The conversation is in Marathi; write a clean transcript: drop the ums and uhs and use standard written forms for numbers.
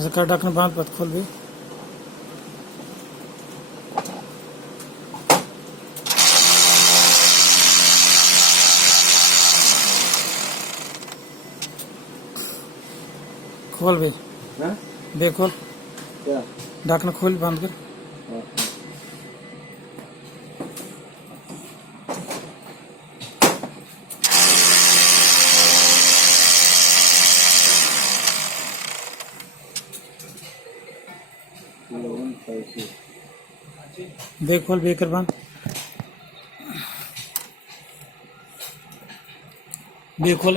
तसं कर, ढक्कन बांध, पत खोल भी। खोल भी, देख खोल, ढक्कन खोल, बंद कर। देख खोल, बेकर बंद, देख खोल।